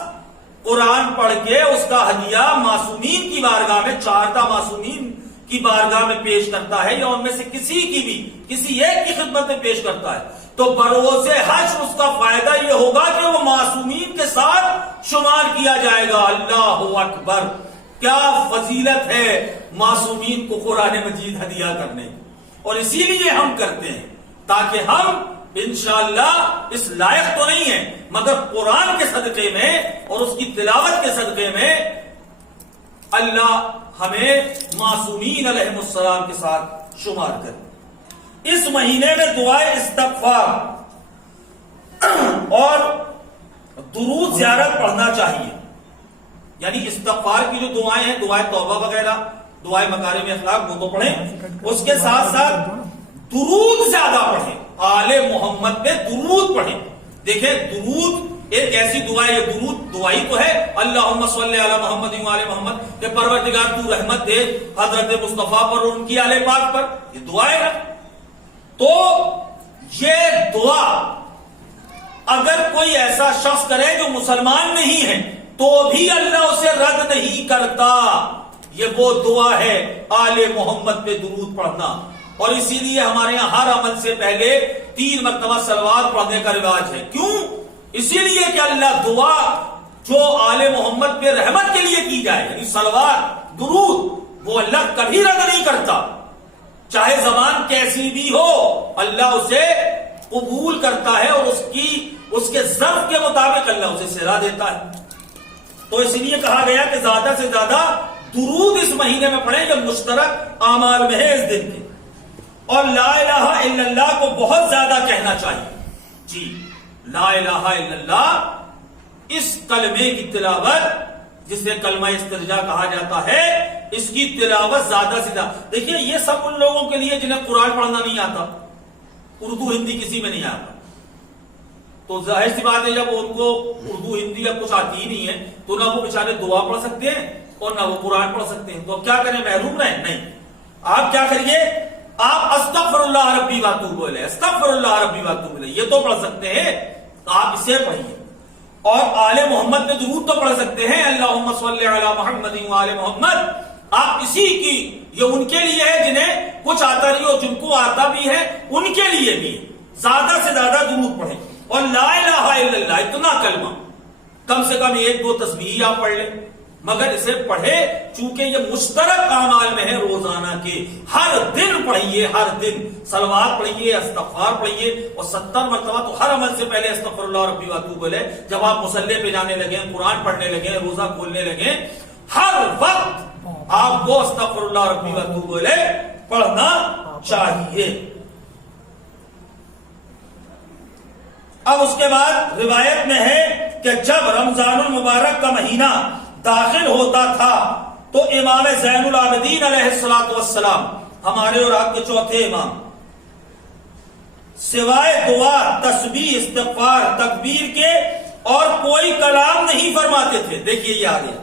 قرآن پڑھ کے اس کا ہدیہ معصومین کی بارگاہ میں، 4 معصومین کی بارگاہ میں پیش کرتا ہے، یا ان میں سے کسی کی بھی کسی ایک کی خدمت میں پیش کرتا ہے، تو بروز حشر اس کا فائدہ یہ ہوگا کہ وہ معصومین کے ساتھ شمار کیا جائے گا. اللہ اکبر. کیا فضیلت ہے معصومین کو قرآن مجید ہدیہ کرنے کی، اور اسی لیے ہم کرتے ہیں تاکہ ہم انشاءاللہ اس لائق تو نہیں ہیں مگر قرآن کے صدقے میں اور اس کی تلاوت کے صدقے میں اللہ ہمیں معصومین علیہ السلام کے ساتھ شمار کرے۔ اس مہینے میں دعائے استغفار اور درود زیارت پڑھنا چاہیے، یعنی استغفار کی جو دعائیں ہیں، دعائے توبہ وغیرہ، دعائے مکارم اخلاق، وہ تو پڑھیں، اس کے ساتھ ساتھ درود زیادہ پڑھیں، آل محمد پہ درود پڑھیں۔ دیکھیں درود ایک ایسی دعا ہے، یہ درود دعائی تو ہے، اللہم صلی علی محمد و آل محمد، کہ پروردگار تو رحمت دے حضرت مصطفیٰ پر اور ان کی آل پاک پر، یہ دعا ہے نا۔ تو یہ دعا اگر کوئی ایسا شخص کرے جو مسلمان نہیں ہے تو بھی اللہ اسے رد نہیں کرتا۔ یہ وہ دعا ہے آل محمد پہ درود پڑھنا، اور اسی لیے ہمارے یہاں ہر عمل سے پہلے 3 مرتبہ صلوات پڑھنے کا رواج ہے۔ کیوں؟ اسی لیے کہ اللہ دعا جو آل محمد پہ رحمت کے لیے کی جائے، یعنی صلوات درود، وہ اللہ کبھی رد نہیں کرتا، چاہے زبان کیسی بھی ہو، اللہ اسے قبول کرتا ہے اور اس کے ظرف کے مطابق اللہ اسے صلہ دیتا ہے۔ تو اس لیے کہا گیا کہ زیادہ سے زیادہ درود اس مہینے میں پڑھیں، جو مشترک اعمال میں ہے اس دن کے، اور لا الہ الا اللہ کو بہت زیادہ کہنا چاہیے۔ جی لا الہ الا اللہ، اس کلمے کی تلاوت جسے کلمہ استرجاع کہا جاتا ہے، اس کی تلاوت زیادہ سے زیادہ۔ دیکھیے یہ سب ان لوگوں کے لیے جنہیں قرآن پڑھنا نہیں آتا، اردو ہندی کسی میں نہیں آتا، تو ظاہر سی بات ہے جب ان کو اردو ہندی یا کچھ آتی ہی نہیں ہے تو نہ وہ بیچارے دعا پڑھ سکتے ہیں اور نہ وہ قرآن پڑھ سکتے ہیں، تو اب کیا کریں، محروم رہیں؟ نہیں، آپ کیا کریے، آپ استغفر اللہ ربی واتوب الیہ، استغفر اللہ ربی واتوب الیہ، یہ تو پڑھ سکتے ہیں، آپ اسے پڑھیے، اور آل محمد پہ درود تو پڑھ سکتے ہیں، اللہم صلی علی محمد و آل محمد، آپ اسی کی، یہ ان کے لیے ہے جنہیں کچھ آتا نہیں اور جن کو آتا بھی ہے ان کے لیے بھی زیادہ سے زیادہ درود پڑھیں، اور لا الہ الا اللہ اتنا کلمہ، کم سے کم 1-2 تسبیح آپ پڑھ لیں، مگر اسے پڑھے چونکہ یہ مشترک اعمال میں ہے روزانہ کے، ہر دن پڑھیے، ہر دن صلوات پڑھیے، استغفار پڑھیے، اور 70 مرتبہ تو ہر عمل سے پہلے استغفر اللہ ربی واتوب الیہ۔ جب آپ مصلی پہ جانے لگیں، قرآن پڑھنے لگیں، روزہ کھولنے لگیں، ہر وقت آپ کو استغفر اللہ ربی واتوب الیہ پڑھنا چاہیے۔ اب اس کے بعد روایت میں ہے کہ جب رمضان المبارک کا مہینہ داخل ہوتا تھا تو امام زین العابدین علیہ السلام، ہمارے اور آپ کے چوتھے امام، سوائے دعا، تسبیح، استغفار، تکبیر کے اور کوئی کلام نہیں فرماتے تھے۔ دیکھیے یہ آ گیا،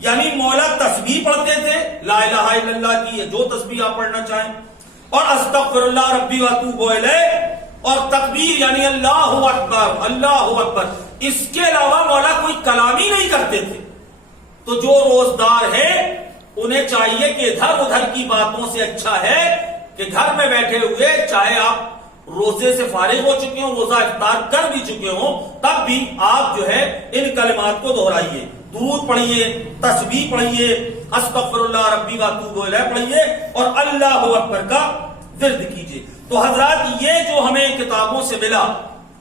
یعنی مولا تسبیح پڑھتے تھے، لا الہ الا اللہ کی جو تسبیح آپ پڑھنا چاہیں، اور استغفر اللہ ربی واتوب الیہ، اور تکبیر یعنی اللہ اکبر، اللہ اکبر، اس کے علاوہ مولا کوئی کلام ہی نہیں کرتے تھے۔ تو جو روزدار ہے انہیں چاہیے کہ ادھر ادھر کی باتوں سے اچھا ہے کہ گھر میں بیٹھے ہوئے، چاہے آپ روزے سے فارغ ہو چکے ہوں، روزہ افطار کر بھی چکے ہوں، تب بھی آپ جو ہے ان کلمات کو دہرائیے، درود پڑھیے، تسبیح پڑھیے، استغفر اللہ ربی واتوب الیہ پڑھیے، اور اللہ اکبر کا ورد کیجیے۔ تو حضرات یہ جو ہمیں کتابوں سے ملا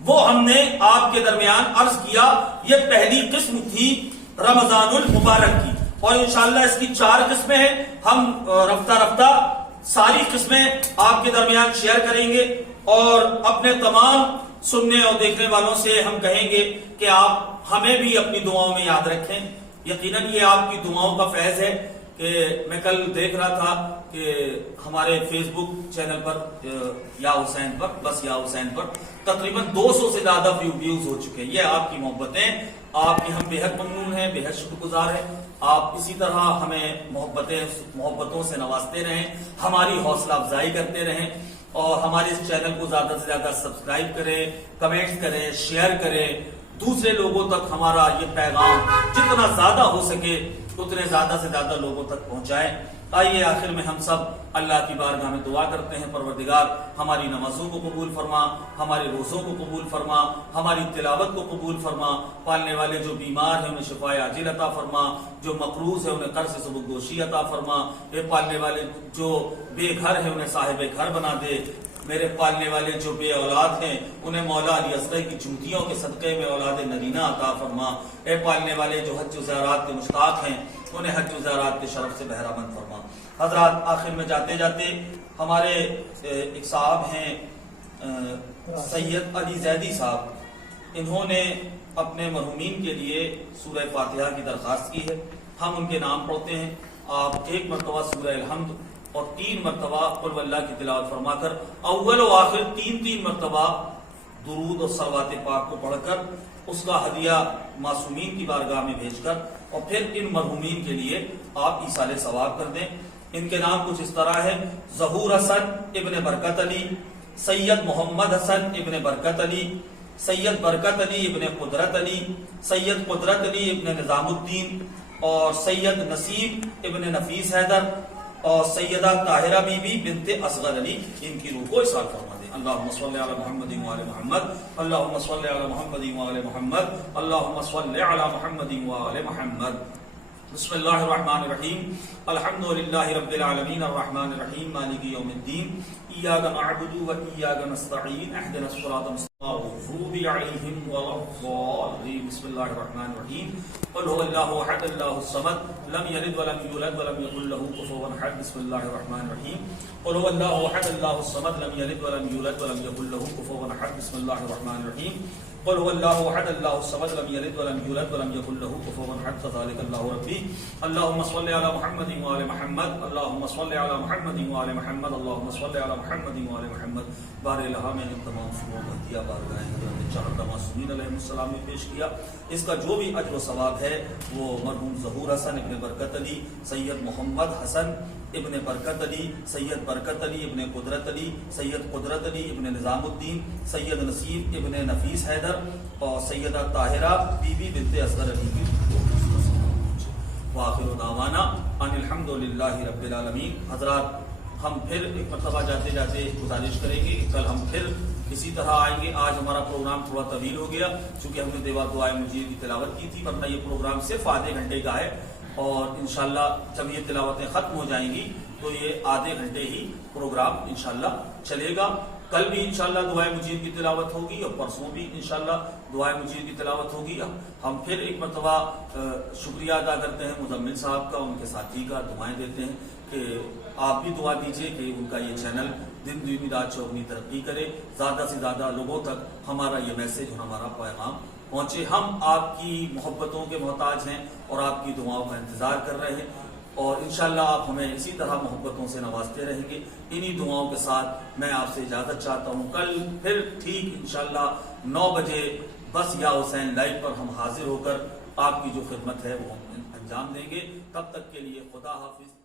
وہ ہم نے آپ کے درمیان عرض کیا، یہ پہلی قسم تھی رمضان المبارک کی، اور انشاءاللہ اس کی 4 قسمیں ہیں، ہم رفتہ رفتہ ساری قسمیں آپ کے درمیان شیئر کریں گے، اور اپنے تمام سننے اور دیکھنے والوں سے ہم کہیں گے کہ آپ ہمیں بھی اپنی دعاؤں میں یاد رکھیں۔ یقیناً یہ آپ کی دعاؤں کا فیض ہے کہ میں کل دیکھ رہا تھا کہ ہمارے فیس بک چینل پر یا حسین پر، بس یا حسین پر تقریباً 200 سے زیادہ ویوز ہو چکے ہیں۔ یہ آپ کی محبتیں، آپ کی ہم بے حد ممنون ہیں، بے حد شکر گزار ہیں۔ آپ اسی طرح ہمیں محبتوں سے نوازتے رہیں، ہماری حوصلہ افزائی کرتے رہیں، اور ہمارے اس چینل کو زیادہ سے زیادہ سبسکرائب کریں، کمنٹ کریں، شیئر کریں، دوسرے لوگوں تک ہمارا یہ پیغام جتنا زیادہ ہو سکے اتنے زیادہ سے زیادہ لوگوں تک پہنچائیں۔ آئیے آخر میں ہم سب اللہ کی بارگاہ میں دعا کرتے ہیں، پروردگار ہماری نمازوں کو قبول فرما، ہمارے روزوں کو قبول فرما، ہماری تلاوت کو قبول فرما، پالنے والے جو بیمار ہیں انہیں شفائے عاجل عطا فرما، جو مقروض ہے انہیں قرض سے سبکدوشی عطا فرما، اے پالنے والے جو بے گھر ہیں انہیں صاحب گھر بنا دے، میرے پالنے والے جو بے اولاد ہیں انہیں مولا علی اصغر کی چونٹیوں کے صدقے میں اولاد نرینہ عطا فرما، اے پالنے والے جو حج و زیارات کے مشتاق ہیں انہیں حج و زیارات کے شرف سے بہرہ مند فرما۔ حضرات آخر میں جاتے جاتے ہمارے ایک صاحب ہیں سید علی زیدی صاحب، انہوں نے اپنے مرحومین کے لیے سورہ فاتحہ کی درخواست کی ہے، ہم ان کے نام پڑھتے ہیں۔ آپ 1 مرتبہ سورہ الحمد اور 3 مرتبہ قل واللہ کی تلاوت فرما کر اول و آخر 3 مرتبہ درود اور صلوات پاک کو پڑھ کر اس کا ہدیہ معصومین کی بارگاہ میں بھیج کر اور پھر ان مرحومین کے لیے آپ ایصال ثواب کر دیں۔ ان کے نام کچھ اس طرح ہے: ظہور حسن ابن برکت علی، سید محمد حسن ابن برکت علی، سید برکت علی ابن قدرت علی، سید قدرت علی ابن نظام الدین، اور سید نصیب ابن نفیس حیدر، اور سیدہ طاہرہ بی بی بنت اصغر علی، ان کی روح کو اصال فرما دیں۔ اللہم صلی علی محمد وآل محمد، اللہم صلی علی محمد وآل محمد، اللہم صلی علی محمد وآل محمد۔ بسم اللہ الرحمن الرحیم، الحمدللہ رب العالمین الرحمن الرحیم مالک یوم الدین، ایاک نعبد و ایاک نستعین، اہدنا الصراط المستقیم المغضوب علیہم ولا الضالین۔ بسم اللہ الرحمن الرحیم، قل هو اللہ احد اللہ الصمد لم یلد ولم یولد ولم یکن له کفوا احد۔ بسم اللہ الرحمن الرحیم، قل هو اللہ احد اللہ الصمد لم یلد ولم یولد ولم یکن له کفوا احد۔ بسم اللہ الرحمن الرحیم، قل هو اللہ احد اللہ الصمد لم یلد ولم یولد ولم یکن له کفوا احد۔ فذلک اللہ ربی، اللہم صل علی محمد وآل محمد، اللہم صل علی محمد وآل محمد، اللہم صل علی محمد وآل محمد۔ بار الہا میں نے تمام سوروں کا ہدیہ بارگاہ حضرت 4 معصومین علیہ السلام میں پیش کیا، اس کا جو بھی اجر و ثواب ہے وہ مرحوم ظہور حسن ابن برکت علی، سید محمد حسن ابن برکت علی، سید برکت علی ابن قدرت علی، سید قدرت علی ابن نظام الدین، سید نصیب ابن نفیس حیدر، اور سیدہ طاہرہ بی بی بنت اصغر علی کی وآخر دعوانا ان الحمدللہ رب العالمین۔ حضرات ہم پھر ایک مرتبہ جاتے جاتے گزارش کریں گے کہ کل ہم پھر اسی طرح آئیں گے۔ آج ہمارا پروگرام تھوڑا طویل ہو گیا چونکہ ہم نے دیوا دعائے مجید کی تلاوت کی تھی، ورنہ یہ پروگرام صرف آدھے گھنٹے کا ہے، اور انشاءاللہ جب یہ تلاوتیں ختم ہو جائیں گی تو یہ آدھے گھنٹے ہی پروگرام انشاءاللہ چلے گا۔ کل بھی انشاءاللہ دعائے مجید کی تلاوت ہوگی اور پرسوں بھی انشاءاللہ دعائے مجید کی تلاوت ہوگی۔ ہم پھر ایک مرتبہ شکریہ ادا کرتے ہیں مزمل صاحب کا، ان کے ساتھی کا، دعائیں دیتے ہیں کہ آپ بھی دعا دیجئے کہ ان کا یہ چینل دن دن رات چوگنی ترقی کرے، زیادہ سے زیادہ لوگوں تک ہمارا یہ میسج اور ہمارا پیغام پہنچے۔ ہم آپ کی محبتوں کے محتاج ہیں اور آپ کی دعاؤں کا انتظار کر رہے ہیں، اور انشاءاللہ آپ ہمیں اسی طرح محبتوں سے نوازتے رہیں گے۔ انہی دعاؤں کے ساتھ میں آپ سے اجازت چاہتا ہوں۔ کل پھر ٹھیک انشاءاللہ 9 بجے بس یا حسین لائیو پر ہم حاضر ہو کر آپ کی جو خدمت ہے وہ انجام دیں گے۔ تب تک کے لیے خدا حافظ۔